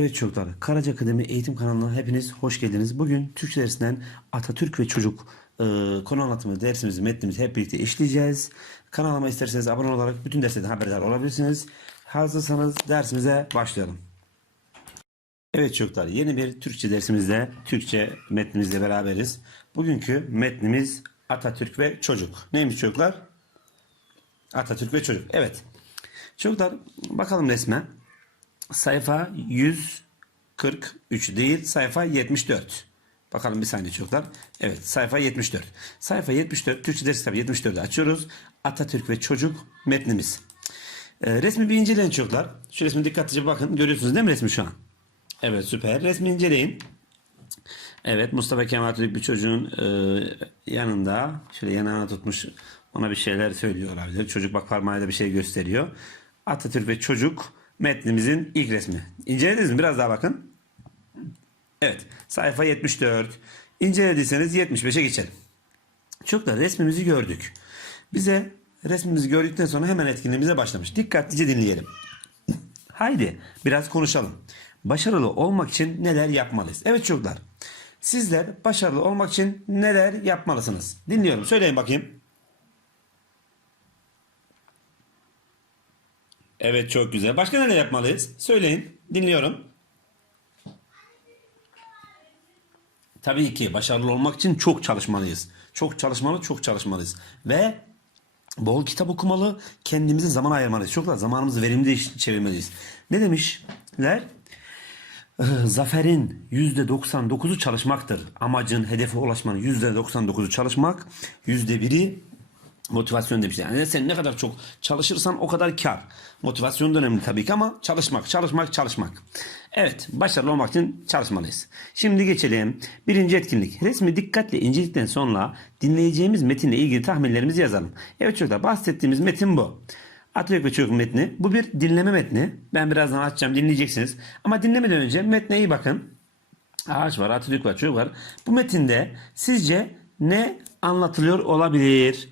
Evet çocuklar, Karaca Akademi Eğitim kanalına hepiniz hoş geldiniz. Bugün Türkçe dersinden Atatürk ve Çocuk e, konu anlatımı dersimizi, metnimizi hep birlikte işleyeceğiz. Kanalıma isterseniz abone olarak bütün derslerden haberdar olabilirsiniz. Hazırsanız dersimize başlayalım. Evet çocuklar, yeni bir Türkçe dersimizde, Türkçe metnimizle beraberiz. Bugünkü metnimiz Atatürk ve Çocuk. Neymiş çocuklar? Atatürk ve Çocuk. Evet. Çocuklar bakalım resme. Sayfa 143 değil sayfa 74. Bakalım bir saniye çocuklar. Evet sayfa 74. Sayfa 74 Türkçe ders kitabı 74'ü açıyoruz. Atatürk ve Çocuk metnimiz. Ee, resmi bir inceleyin çocuklar. Şu resmi dikkatlice bakın. Görüyorsunuz değil mi resmi şu an? Evet süper. Resmi inceleyin. Evet Mustafa Kemal Atatürk bir çocuğun e, yanında şöyle yanağına tutmuş ona bir şeyler söylüyor olabilir. Çocuk bak parmağıyla bir şey gösteriyor. Atatürk ve çocuk metnimizin ilk resmi. İncelediniz mi? Biraz daha bakın. Evet sayfa 74. İncelediyseniz 75'e geçelim. Çocuklar resmimizi gördük. Bize resmimizi gördükten sonra hemen etkinliğimize başlamış. Dikkatlice dinleyelim. Haydi biraz konuşalım. Başarılı olmak için neler yapmalıyız? Evet çocuklar. Sizler başarılı olmak için neler yapmalısınız? Dinliyorum. Söyleyin bakayım. Evet çok güzel. Başka neler yapmalıyız? Söyleyin. Dinliyorum. Tabii ki başarılı olmak için çok çalışmalıyız. Çok çalışmalı, çok çalışmalıyız. Ve bol kitap okumalı, kendimize zaman ayırmalıyız. Çok da zamanımızı verimli çevirmeliyiz. Ne demişler? Ee, Zaferin %99'u çalışmaktır. Amacın, hedefe ulaşmanın %99'u çalışmak, %1'i motivasyon demişler. Yani sen ne kadar çok çalışırsan o kadar kar. Motivasyon da önemli tabii ki ama çalışmak, çalışmak, çalışmak. Evet, başarılı olmak için çalışmalıyız. Şimdi geçelim. Birinci etkinlik. Resmi dikkatle inceledikten sonra dinleyeceğimiz metinle ilgili tahminlerimizi yazalım. Evet çocuklar bahsettiğimiz metin bu. Atatürk ve Çocuk metni. Bu bir dinleme metni. Ben birazdan açacağım dinleyeceksiniz. Ama dinlemeden önce metne iyi bakın. Ağaç var, Atatürk var, çocuk var. Bu metinde sizce ne anlatılıyor olabilir?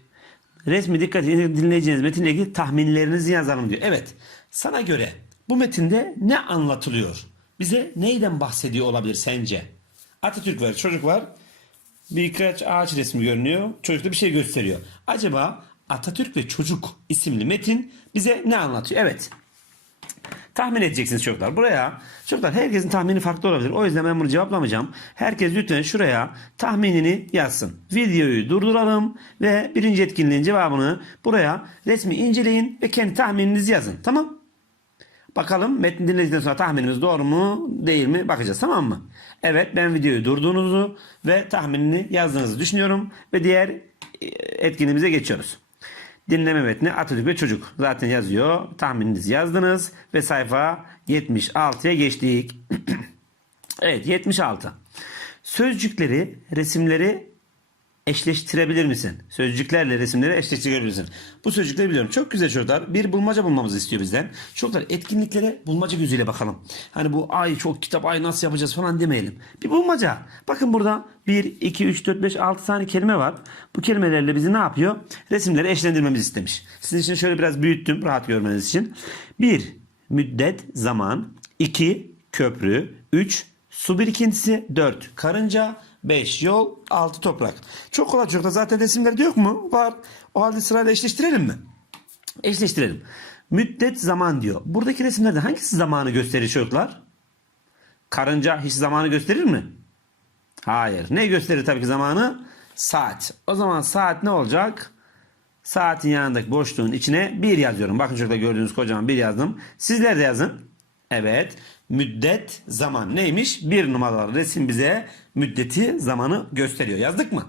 Resmi dikkat edin dinleyeceğiniz metinle ilgili tahminlerinizi yazalım diyor. Evet sana göre bu metinde ne anlatılıyor? Bize neyden bahsediyor olabilir sence? Atatürk var, çocuk var. Birkaç ağaç resmi görünüyor. Çocuk da bir şey gösteriyor. Acaba Atatürk ve Çocuk isimli metin bize ne anlatıyor? Evet. Tahmin edeceksiniz çocuklar. Buraya çocuklar herkesin tahmini farklı olabilir. O yüzden ben bunu cevaplamayacağım. Herkes lütfen şuraya tahminini yazsın. Videoyu durduralım ve birinci etkinliğin cevabını buraya resmi inceleyin ve kendi tahmininizi yazın. Tamam? Bakalım metni dinledikten sonra tahminimiz doğru mu değil mi bakacağız tamam mı? Evet ben videoyu durduğunuzu ve tahminini yazdığınızı düşünüyorum ve diğer e, etkinliğimize geçiyoruz. Dinleme metni Atatürk ve Çocuk. Zaten yazıyor. Tahmininizi yazdınız ve sayfa 76'ya geçtik. evet 76. Sözcükleri, resimleri eşleştirebilir misin? Sözcüklerle resimleri eşleştirebilir misin? Bu sözcükleri biliyorum. Çok güzel çocuklar. Bir bulmaca bulmamızı istiyor bizden. Çocuklar etkinliklere bulmaca gözüyle bakalım. Hani bu ay çok kitap ay nasıl yapacağız falan demeyelim. Bir bulmaca. Bakın burada 1, 2, 3, 4, 5, 6 tane kelime var. Bu kelimelerle bizi ne yapıyor? Resimleri eşlendirmemizi istemiş. Sizin için şöyle biraz büyüttüm rahat görmeniz için. 1. Müddet, zaman. 2. Köprü. 3. Su birikintisi. 4. Karınca. 5 yol, 6 toprak. Çok kolay çocuklar. Zaten resimlerde yok mu? Var. O halde sırayla eşleştirelim mi? Eşleştirelim. Müddet zaman diyor. Buradaki resimlerde hangisi zamanı gösterir çocuklar? Karınca hiç zamanı gösterir mi? Hayır. Ne gösterir tabii ki zamanı? Saat. O zaman saat ne olacak? Saatin yanındaki boşluğun içine bir yazıyorum. Bakın şurada gördüğünüz kocaman bir yazdım. Sizler de yazın. Evet. Müddet zaman neymiş? Bir numaralı resim bize müddeti zamanı gösteriyor. Yazdık mı?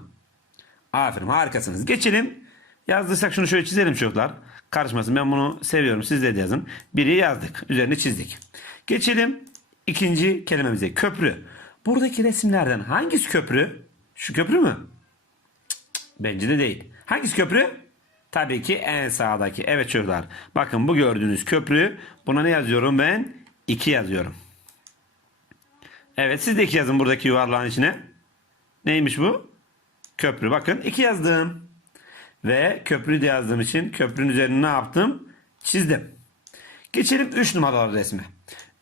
Aferin harikasınız. Geçelim. Yazdıysak şunu şöyle çizelim çocuklar. Karışmasın ben bunu seviyorum. Siz de yazın. Biri yazdık. Üzerine çizdik. Geçelim ikinci kelimemize. Köprü. Buradaki resimlerden hangisi köprü? Şu köprü mü? Bence de değil. Hangisi köprü? Tabii ki en sağdaki. Evet çocuklar. Bakın bu gördüğünüz köprü. Buna ne yazıyorum ben? 2 yazıyorum. Evet siz de 2 yazın buradaki yuvarlağın içine. Neymiş bu? Köprü. Bakın 2 yazdım. Ve köprü de yazdığım için köprünün üzerine ne yaptım? Çizdim. Geçelim 3 numaralı resme.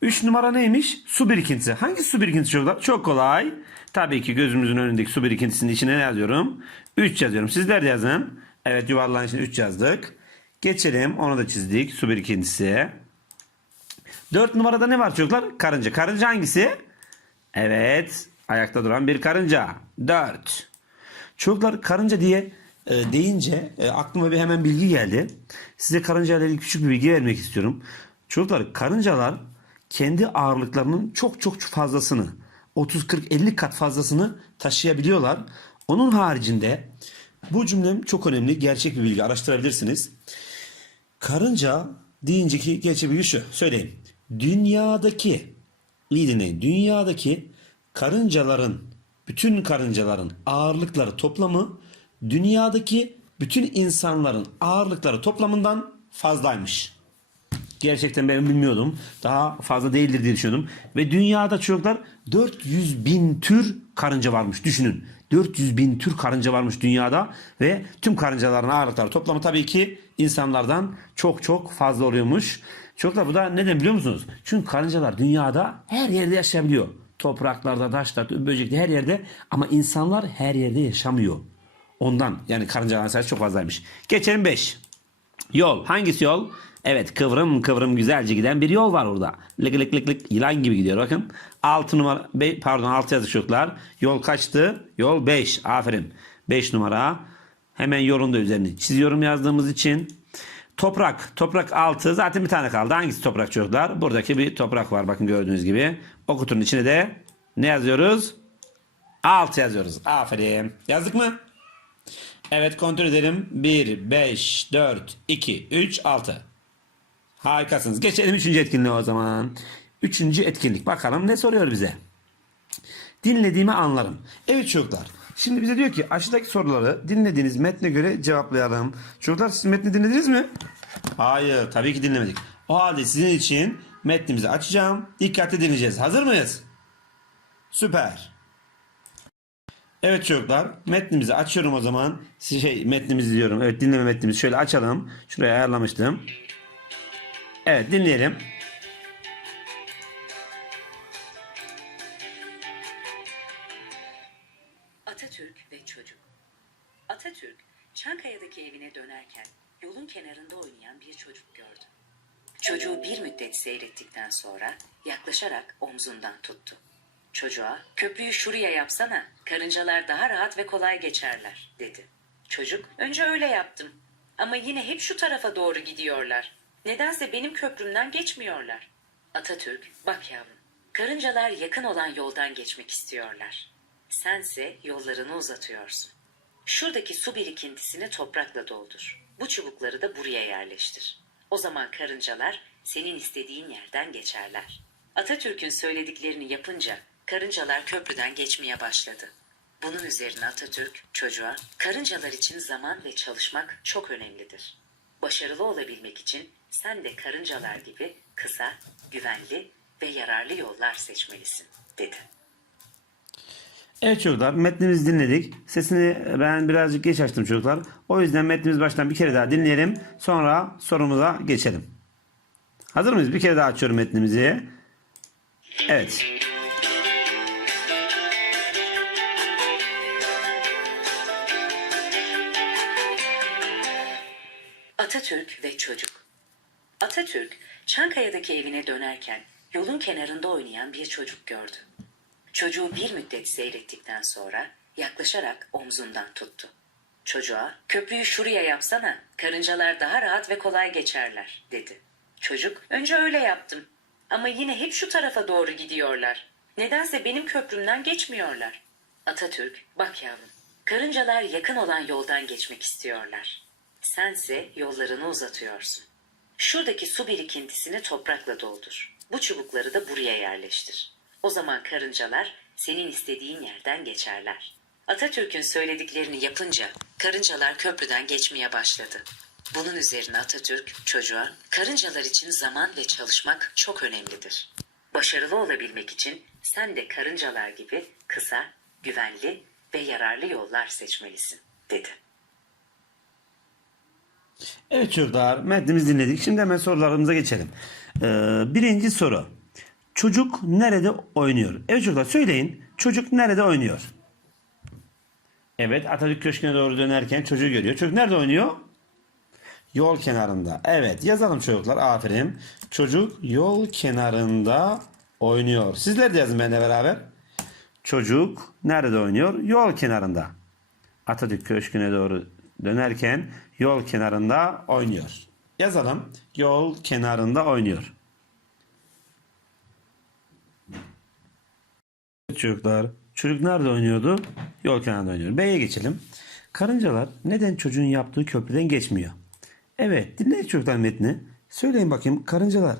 3 numara neymiş? Su birikintisi. Hangi su birikintisi çocuklar? Çok kolay. Tabii ki gözümüzün önündeki su birikintisinin içine ne yazıyorum? 3 yazıyorum. Sizler de yazın. Evet yuvarlağın içine 3 yazdık. Geçelim. Onu da çizdik. Su birikintisi. 4 numarada ne var çocuklar? Karınca. Karınca hangisi? Evet. Ayakta duran bir karınca. 4. Çocuklar karınca diye e, deyince e, aklıma bir hemen bilgi geldi. Size karınca ile ilgili küçük bir bilgi vermek istiyorum. Çocuklar karıncalar kendi ağırlıklarının çok çok fazlasını 30 40 50 kat fazlasını taşıyabiliyorlar. Onun haricinde bu cümlem çok önemli. Gerçek bir bilgi araştırabilirsiniz. Karınca deyince ki gerçek bilgi şu. Söyleyeyim. Dünyadaki iyi dinleyin. Dünyadaki karıncaların bütün karıncaların ağırlıkları toplamı dünyadaki bütün insanların ağırlıkları toplamından fazlaymış. Gerçekten ben bilmiyordum. Daha fazla değildir diye düşünüyordum. Ve dünyada çocuklar 400 bin tür karınca varmış. Düşünün. 400 bin tür karınca varmış dünyada ve tüm karıncaların ağırlıkları toplamı tabii ki insanlardan çok çok fazla oluyormuş. Çocuklar bu da neden biliyor musunuz? Çünkü karıncalar dünyada her yerde yaşayabiliyor. Topraklarda, taşlarda, böcekte her yerde ama insanlar her yerde yaşamıyor. Ondan yani karıncaların sayısı çok fazlaymış. Geçelim 5. Yol. Hangisi yol? Evet kıvrım kıvrım güzelce giden bir yol var orada. Lık lık lık lık yılan gibi gidiyor bakın. 6 numara pardon 6 yazık çocuklar. Yol kaçtı? Yol 5. Aferin. 5 numara. Hemen yolun da üzerini çiziyorum yazdığımız için. Toprak. Toprak 6. Zaten bir tane kaldı. Hangisi toprak çocuklar? Buradaki bir toprak var bakın gördüğünüz gibi. O kutunun içine de ne yazıyoruz? 6 yazıyoruz. Aferin. Yazdık mı? Evet kontrol edelim. 1, 5, 4, 2, 3, 6. Harikasınız. Geçelim üçüncü etkinliğe o zaman. Üçüncü etkinlik. Bakalım ne soruyor bize? Dinlediğimi anlarım. Evet çocuklar. Şimdi bize diyor ki aşağıdaki soruları dinlediğiniz metne göre cevaplayalım. Çocuklar siz metni dinlediniz mi? Hayır tabii ki dinlemedik. O halde sizin için metnimizi açacağım. Dikkatli dinleyeceğiz. Hazır mıyız? Süper. Evet çocuklar metnimizi açıyorum o zaman. Şey metnimizi diyorum. Evet dinleme metnimizi şöyle açalım. Şuraya ayarlamıştım. Evet dinleyelim. Dönerken yolun kenarında oynayan bir çocuk gördü. Çocuğu bir müddet seyrettikten sonra yaklaşarak omzundan tuttu. Çocuğa, köprüyü şuraya yapsana, karıncalar daha rahat ve kolay geçerler, dedi. Çocuk, önce öyle yaptım. Ama yine hep şu tarafa doğru gidiyorlar. Nedense benim köprümden geçmiyorlar. Atatürk, bak yavrum, karıncalar yakın olan yoldan geçmek istiyorlar. Sense yollarını uzatıyorsun. Şuradaki su birikintisini toprakla doldur. Bu çubukları da buraya yerleştir. O zaman karıncalar senin istediğin yerden geçerler. Atatürk'ün söylediklerini yapınca karıncalar köprüden geçmeye başladı. Bunun üzerine Atatürk çocuğa karıncalar için zaman ve çalışmak çok önemlidir. Başarılı olabilmek için sen de karıncalar gibi kısa, güvenli ve yararlı yollar seçmelisin, dedi. Evet çocuklar metnimizi dinledik. Sesini ben birazcık geç açtım çocuklar. O yüzden metnimizi baştan bir kere daha dinleyelim. Sonra sorumuza geçelim. Hazır mıyız? Bir kere daha açıyorum metnimizi. Evet. Atatürk ve çocuk. Atatürk, Çankaya'daki evine dönerken yolun kenarında oynayan bir çocuk gördü. Çocuğu bir müddet seyrettikten sonra yaklaşarak omzundan tuttu. Çocuğa, köprüyü şuraya yapsana, karıncalar daha rahat ve kolay geçerler, dedi. Çocuk, önce öyle yaptım. Ama yine hep şu tarafa doğru gidiyorlar. Nedense benim köprümden geçmiyorlar. Atatürk, bak yavrum, karıncalar yakın olan yoldan geçmek istiyorlar. Sense yollarını uzatıyorsun. Şuradaki su birikintisini toprakla doldur. Bu çubukları da buraya yerleştir. O zaman karıncalar senin istediğin yerden geçerler. Atatürk'ün söylediklerini yapınca karıncalar köprüden geçmeye başladı. Bunun üzerine Atatürk çocuğa karıncalar için zaman ve çalışmak çok önemlidir. Başarılı olabilmek için sen de karıncalar gibi kısa, güvenli ve yararlı yollar seçmelisin, dedi. Evet çocuklar metnimizi dinledik. Şimdi hemen sorularımıza geçelim. Ee, birinci soru. Çocuk nerede oynuyor? Evet çocuklar söyleyin. Çocuk nerede oynuyor? Evet Atatürk Köşkü'ne doğru dönerken çocuğu görüyor. Çocuk nerede oynuyor? Yol kenarında. Evet yazalım çocuklar. Aferin. Çocuk yol kenarında oynuyor. Sizler de yazın benimle beraber. Çocuk nerede oynuyor? Yol kenarında. Atatürk Köşkü'ne doğru dönerken yol kenarında oynuyor. Yazalım. Yol kenarında oynuyor. Çocuklar. Çocuk nerede oynuyordu? Yol kenarında oynuyor. B'ye geçelim. Karıncalar neden çocuğun yaptığı köprüden geçmiyor? Evet dinleyin çocuklar metni. Söyleyin bakayım karıncalar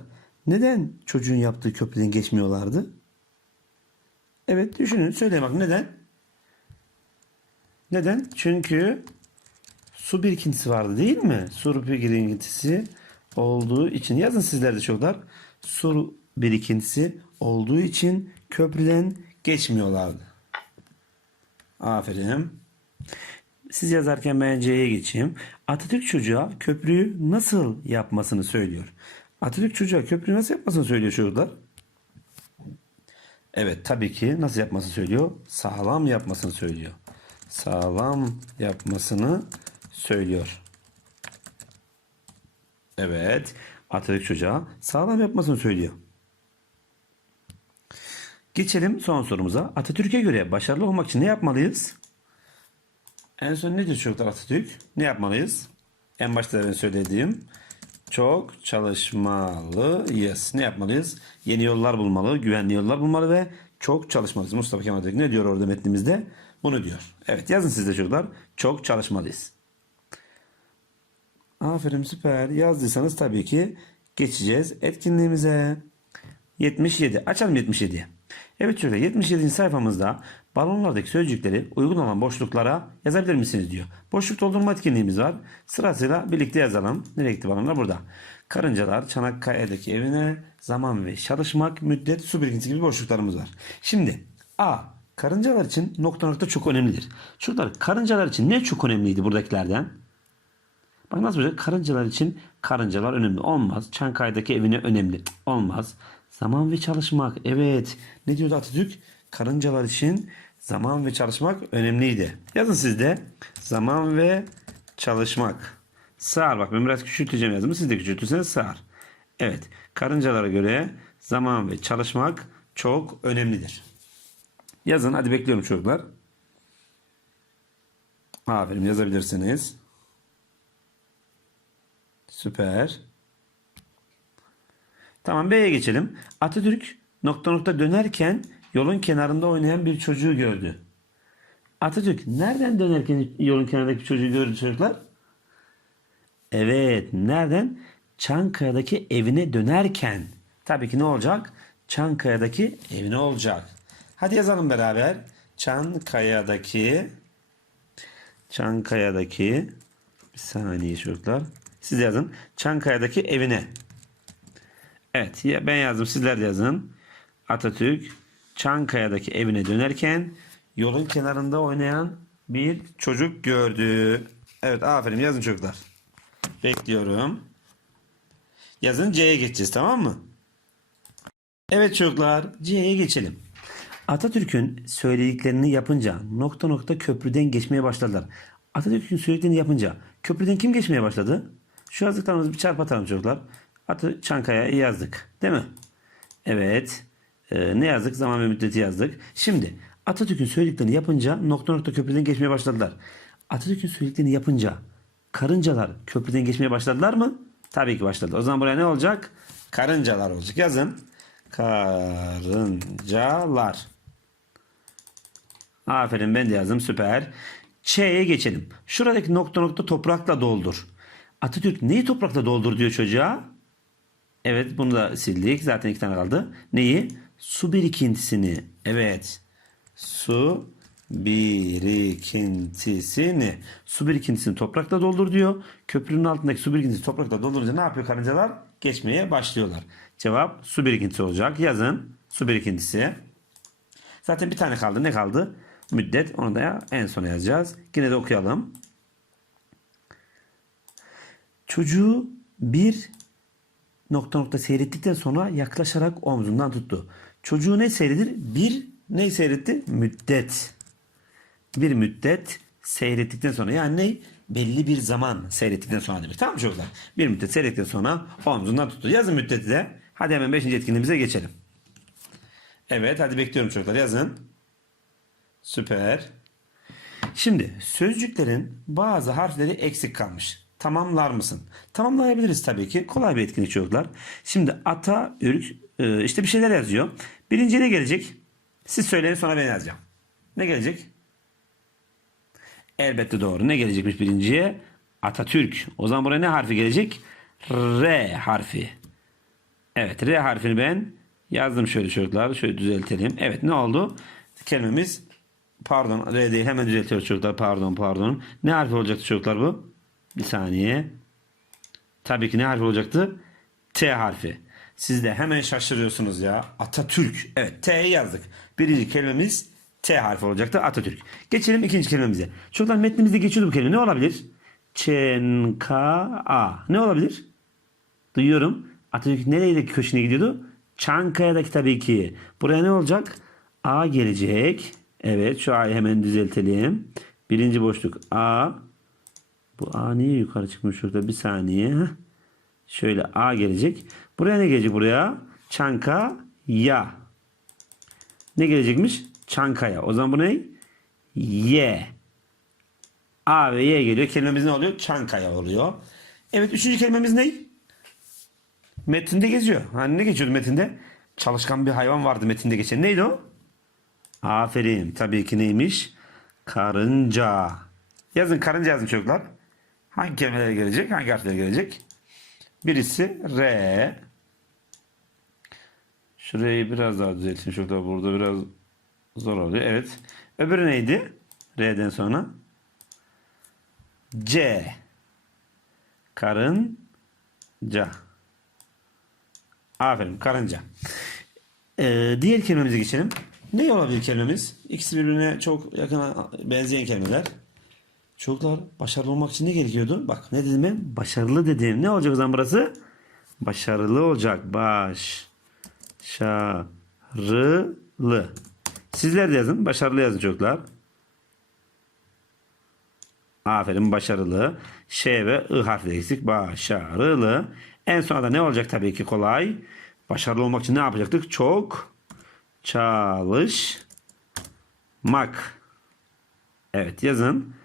neden çocuğun yaptığı köprüden geçmiyorlardı? Evet düşünün söyleyin bak neden? Neden? Çünkü su birikintisi vardı değil mi? Su birikintisi olduğu için yazın sizler de çocuklar. Su birikintisi olduğu için köprüden geçmiyorlardı. Aferin. Siz yazarken ben C'ye geçeyim. Atatürk çocuğa köprüyü nasıl yapmasını söylüyor. Atatürk çocuğa köprüyü nasıl yapmasını söylüyor çocuklar? Evet tabii ki nasıl yapmasını söylüyor? Sağlam yapmasını söylüyor. Sağlam yapmasını söylüyor. Evet Atatürk çocuğa sağlam yapmasını söylüyor. Geçelim son sorumuza. Atatürk'e göre başarılı olmak için ne yapmalıyız? En son ne diyor çocuklar Atatürk? Ne yapmalıyız? En başta ben söylediğim çok çalışmalıyız. Ne yapmalıyız? Yeni yollar bulmalı, güvenli yollar bulmalı ve çok çalışmalıyız. Mustafa Kemal Atatürk ne diyor orada metnimizde? Bunu diyor. Evet yazın siz de çocuklar. Çok çalışmalıyız. Aferin süper. Yazdıysanız tabii ki geçeceğiz etkinliğimize. 77. Açalım 77'yi. Evet çocuklar 77. sayfamızda balonlardaki sözcükleri uygun olan boşluklara yazabilir misiniz diyor. Boşluk doldurma etkinliğimiz var. Sırasıyla birlikte yazalım. Nereye gitti balonlar? Burada. Karıncalar, Çanakkale'deki evine, zaman ve çalışmak, müddet, su birikintisi gibi boşluklarımız var. Şimdi A. Karıncalar için nokta nokta çok önemlidir. Çocuklar karıncalar için ne çok önemliydi buradakilerden? Bak nasıl olacak? Karıncalar için karıncalar önemli. Olmaz. Çankaya'daki evine önemli. Olmaz. Zaman ve çalışmak. Evet. Ne diyordu Atatürk? Karıncalar için zaman ve çalışmak önemliydi. Yazın siz de. Zaman ve çalışmak. Sığar. Bak ben biraz küçülteceğim yazımı. Siz de küçültürseniz sığar. Evet. Karıncalara göre zaman ve çalışmak çok önemlidir. Yazın. Hadi bekliyorum çocuklar. Aferin yazabilirsiniz. Süper. Tamam B'ye geçelim. Atatürk nokta nokta dönerken yolun kenarında oynayan bir çocuğu gördü. Atatürk nereden dönerken yolun kenarındaki çocuğu gördü çocuklar? Evet, nereden? Çankaya'daki evine dönerken. Tabii ki ne olacak? Çankaya'daki evine olacak. Hadi yazalım beraber. Çankaya'daki Çankaya'daki bir saniye çocuklar. Siz yazın. Çankaya'daki evine. Evet ben yazdım sizler de yazın. Atatürk Çankaya'daki evine dönerken yolun kenarında oynayan bir çocuk gördü. Evet aferin yazın çocuklar. Bekliyorum. Yazın C'ye geçeceğiz tamam mı? Evet çocuklar C'ye geçelim. Atatürk'ün söylediklerini yapınca nokta nokta köprüden geçmeye başladılar. Atatürk'ün söylediklerini yapınca köprüden kim geçmeye başladı? Şu yazdıklarımızı bir çarp atalım çocuklar. Atı Çankaya'yı yazdık. Değil mi? Evet. Ee, ne yazdık? Zaman ve müddeti yazdık. Şimdi Atatürk'ün söylediklerini yapınca nokta nokta köprüden geçmeye başladılar. Atatürk'ün söylediklerini yapınca karıncalar köprüden geçmeye başladılar mı? Tabii ki başladı. O zaman buraya ne olacak? Karıncalar olacak. Yazın. Karıncalar. Aferin ben de yazdım süper. Ç'ye geçelim. Şuradaki nokta nokta toprakla doldur. Atatürk neyi toprakla doldur diyor çocuğa? Evet bunu da sildik. Zaten iki tane kaldı. Neyi? Su birikintisini. Evet. Su birikintisini. Su birikintisini toprakla doldur diyor. Köprünün altındaki su birikintisi toprakla doldurunca ne yapıyor karıncalar? Geçmeye başlıyorlar. Cevap su birikintisi olacak. Yazın su birikintisi. Zaten bir tane kaldı. Ne kaldı? Müddet. Onu da en sona yazacağız. Yine de okuyalım. Çocuğu bir nokta nokta seyrettikten sonra yaklaşarak omzundan tuttu. Çocuğu ne seyredir? Bir ne seyretti? Müddet. Bir müddet seyrettikten sonra yani ne? Belli bir zaman seyrettikten sonra demek. Tamam mı çocuklar? Bir müddet seyrettikten sonra omzundan tuttu. Yazın müddeti de. Hadi hemen 5. etkinliğimize geçelim. Evet hadi bekliyorum çocuklar yazın. Süper. Şimdi sözcüklerin bazı harfleri eksik kalmış. Tamamlar mısın? Tamamlayabiliriz tabii ki. Kolay bir etkinlik çocuklar. Şimdi ata, ürk e, işte bir şeyler yazıyor. Birinci ne gelecek? Siz söyleyin sonra ben yazacağım. Ne gelecek? Elbette doğru. Ne gelecekmiş birinciye? Atatürk. O zaman buraya ne harfi gelecek? R harfi. Evet R harfini ben yazdım şöyle çocuklar. Şöyle düzeltelim. Evet ne oldu? Kelimemiz pardon R değil hemen düzeltiyoruz çocuklar. Pardon pardon. Ne harfi olacaktı çocuklar bu? Bir saniye. Tabii ki ne harfi olacaktı? T harfi. Siz de hemen şaşırıyorsunuz ya. Atatürk. Evet T'yi yazdık. Birinci kelimemiz T harfi olacaktı Atatürk. Geçelim ikinci kelimemize. Çocuklar metnimizde geçiyordu bu kelime. Ne olabilir? Çenka. Ne olabilir? Duyuyorum. Atatürk neredeki köşine gidiyordu? Çankaya'daki tabii ki. Buraya ne olacak? A gelecek. Evet şu A'yı hemen düzeltelim. Birinci boşluk A. Bu A niye yukarı çıkmış şurada? Bir saniye. Şöyle A gelecek. Buraya ne gelecek buraya? Çankaya. Ne gelecekmiş? Çankaya. O zaman bu ne? Y. A ve Y geliyor. Kelimemiz ne oluyor? Çankaya oluyor. Evet üçüncü kelimemiz ne? Metinde geziyor. Hani ne geçiyordu metinde? Çalışkan bir hayvan vardı metinde geçen. Neydi o? Aferin. Tabii ki neymiş? Karınca. Yazın karınca yazın çocuklar. Hangi kelimeler gelecek? Hangi harfler gelecek? Birisi R. Şurayı biraz daha düzeltin çocuklar. Burada biraz zor oluyor. Evet. Öbürü neydi? R'den sonra. C. Karınca. Aferin karınca. Ee, diğer kelimemize geçelim. Ne olabilir kelimemiz? İkisi birbirine çok yakın benzeyen kelimeler. Çocuklar başarılı olmak için ne gerekiyordu? Bak ne dedim ben? Başarılı dedim. Ne olacak o zaman burası? Başarılı olacak. Başarılı. Sizler de yazın. Başarılı yazın çocuklar. Aferin başarılı. Ş ve I harfleri eksik. Başarılı. En sonra da ne olacak tabii ki kolay. Başarılı olmak için ne yapacaktık? Çok çalışmak. Evet yazın.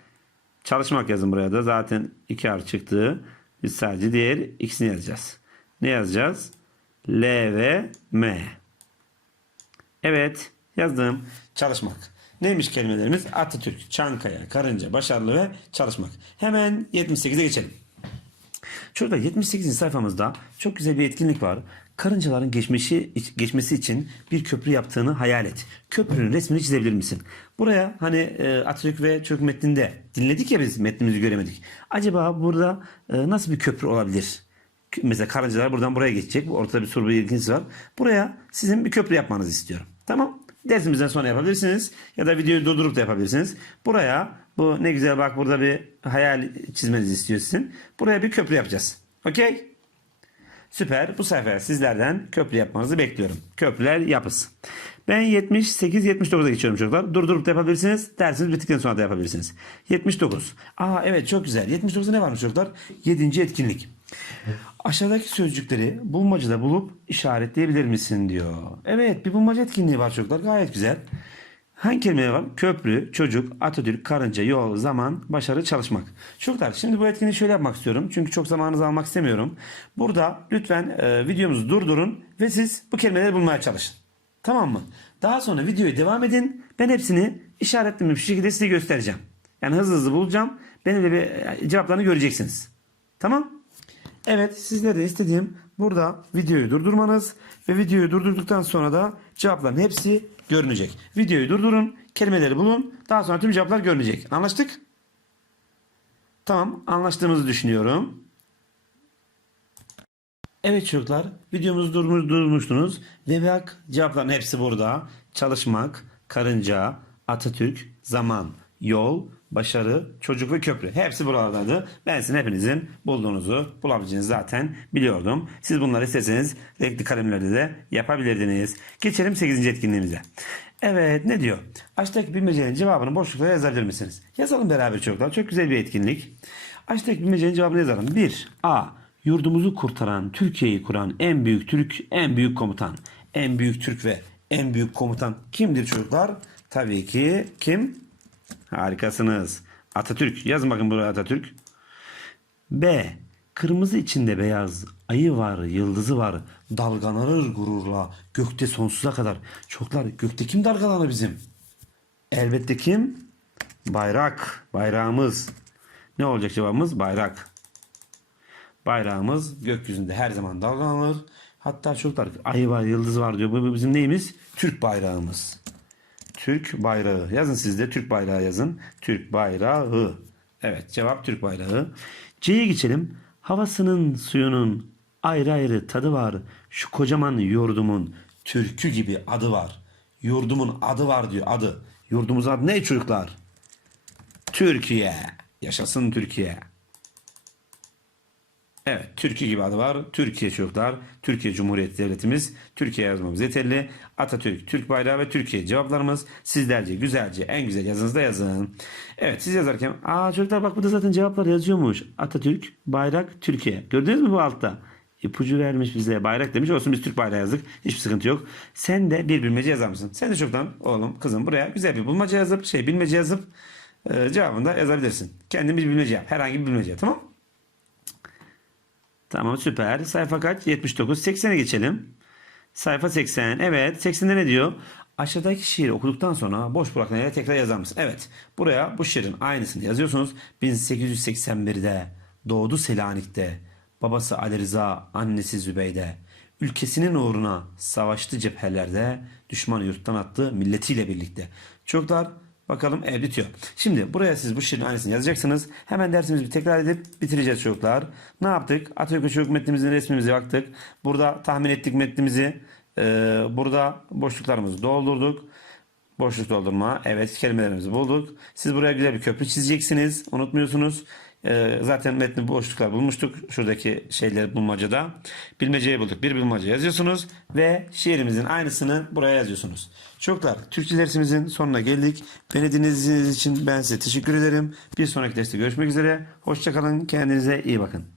Çalışmak yazın buraya da. Zaten iki harf çıktı. Biz sadece diğer ikisini yazacağız. Ne yazacağız? L ve M. Evet yazdım. Çalışmak. Neymiş kelimelerimiz? Atatürk, Çankaya, Karınca, Başarılı ve Çalışmak. Hemen 78'e geçelim. Çocuklar 78. sayfamızda çok güzel bir etkinlik var. Karıncaların geçmesi, geçmesi için bir köprü yaptığını hayal et. Köprünün resmini çizebilir misin? Buraya hani e, Atatürk ve Çocuk metninde dinledik ya biz metnimizi göremedik. Acaba burada e, nasıl bir köprü olabilir? Mesela karıncalar buradan buraya geçecek. Ortada bir bir ilginiz var. Buraya sizin bir köprü yapmanızı istiyorum. Tamam. Dersimizden sonra yapabilirsiniz. Ya da videoyu durdurup da yapabilirsiniz. Buraya bu ne güzel bak burada bir hayal çizmenizi istiyor sizin. Buraya bir köprü yapacağız. Okey? Süper. Bu sefer sizlerden köprü yapmanızı bekliyorum. Köprüler yapız. Ben 78-79'a geçiyorum çocuklar. Durdurup da yapabilirsiniz. Dersiniz bittikten sonra da yapabilirsiniz. 79. Aa evet çok güzel. 79'da ne varmış çocuklar? 7. etkinlik. Aşağıdaki sözcükleri bulmacada bulup işaretleyebilir misin diyor. Evet bir bulmaca etkinliği var çocuklar. Gayet güzel. Hangi kelimeler var? Köprü, çocuk, Atatürk, karınca, yol, zaman, başarı, çalışmak. Çocuklar şimdi bu etkinliği şöyle yapmak istiyorum. Çünkü çok zamanınızı almak istemiyorum. Burada lütfen e, videomuzu durdurun ve siz bu kelimeleri bulmaya çalışın. Tamam mı? Daha sonra videoyu devam edin. Ben hepsini işaretlemiş bir şekilde size göstereceğim. Yani hızlı hızlı bulacağım. Benimle bir e, cevaplarını göreceksiniz. Tamam? Evet sizlere de istediğim burada videoyu durdurmanız ve videoyu durdurduktan sonra da cevapların hepsi görünecek. Videoyu durdurun, kelimeleri bulun. Daha sonra tüm cevaplar görünecek. Anlaştık? Tamam, anlaştığımızı düşünüyorum. Evet çocuklar, videomuzu durmuş, durmuştunuz ve bak cevapların hepsi burada. Çalışmak, karınca, Atatürk, zaman, yol, başarı, çocuk ve köprü. Hepsi buralardaydı. Ben sizin hepinizin bulduğunuzu, bulabileceğinizi zaten biliyordum. Siz bunları isterseniz renkli kalemlerde de yapabilirdiniz. Geçelim 8. etkinliğimize. Evet ne diyor? Aşağıdaki bilmecenin cevabını boşluklara yazabilir misiniz? Yazalım beraber çocuklar. Çok güzel bir etkinlik. Aşağıdaki bilmecenin cevabını yazalım. 1. A. Yurdumuzu kurtaran, Türkiye'yi kuran en büyük Türk, en büyük komutan. En büyük Türk ve en büyük komutan kimdir çocuklar? Tabii ki kim? Harikasınız. Atatürk. Yazın bakın buraya Atatürk. B. Kırmızı içinde beyaz. Ayı var, yıldızı var. Dalgalanır gururla. Gökte sonsuza kadar. Çocuklar gökte kim dalgalanır bizim? Elbette kim? Bayrak. Bayrağımız. Ne olacak cevabımız? Bayrak. Bayrağımız gökyüzünde her zaman dalgalanır. Hatta çocuklar ayı var, yıldız var diyor. Bu bizim neyimiz? Türk bayrağımız. Türk bayrağı. Yazın siz de Türk bayrağı yazın. Türk bayrağı. Evet cevap Türk bayrağı. C'ye geçelim. Havasının suyunun ayrı ayrı tadı var. Şu kocaman yurdumun türkü gibi adı var. Yurdumun adı var diyor adı. Yurdumuzun adı ne çocuklar? Türkiye. Yaşasın Türkiye. Evet, Türkiye gibi adı var. Türkiye çocuklar. Türkiye Cumhuriyeti Devletimiz. Türkiye yazmamız yeterli. Atatürk, Türk bayrağı ve Türkiye cevaplarımız. Sizlerce güzelce en güzel yazınızda yazın. Evet, siz yazarken aa çocuklar bak burada zaten cevaplar yazıyormuş. Atatürk, bayrak, Türkiye. Gördünüz mü bu altta? İpucu vermiş bize. Bayrak demiş. Olsun biz Türk bayrağı yazdık. Hiçbir sıkıntı yok. Sen de bir bilmece yazar? Sen de çocuktan oğlum kızım buraya güzel bir bulmaca yazıp şey bilmece yazıp e, cevabını da yazabilirsin. Kendin bir bilmece yap. Herhangi bir bilmece tamam Tamam süper. Sayfa kaç? 79. 80'e geçelim. Sayfa 80. Evet. 80'de ne diyor? Aşağıdaki şiiri okuduktan sonra boş bırakan yere tekrar yazar mısın? Evet. Buraya bu şiirin aynısını yazıyorsunuz. 1881'de doğdu Selanik'te. Babası Ali Rıza, annesi Zübeyde. Ülkesinin uğruna savaştı cephelerde. Düşmanı yurttan attı milletiyle birlikte. Çocuklar Bakalım ev bitiyor. Şimdi buraya siz bu şiirin aynısını yazacaksınız. Hemen dersimizi bir tekrar edip bitireceğiz çocuklar. Ne yaptık? Atatürk Çocuk metnimizin resmimize baktık. Burada tahmin ettik metnimizi. Ee, burada boşluklarımızı doldurduk. Boşluk doldurma. Evet kelimelerimizi bulduk. Siz buraya güzel bir köprü çizeceksiniz. Unutmuyorsunuz. Ee, zaten metni boşluklar bulmuştuk. Şuradaki şeyleri bulmacada. Bilmeceyi bulduk. Bir bilmece yazıyorsunuz. Ve şiirimizin aynısını buraya yazıyorsunuz. Çocuklar Türkçe dersimizin sonuna geldik. Beni dinlediğiniz için ben size teşekkür ederim. Bir sonraki derste görüşmek üzere. Hoşçakalın. Kendinize iyi bakın.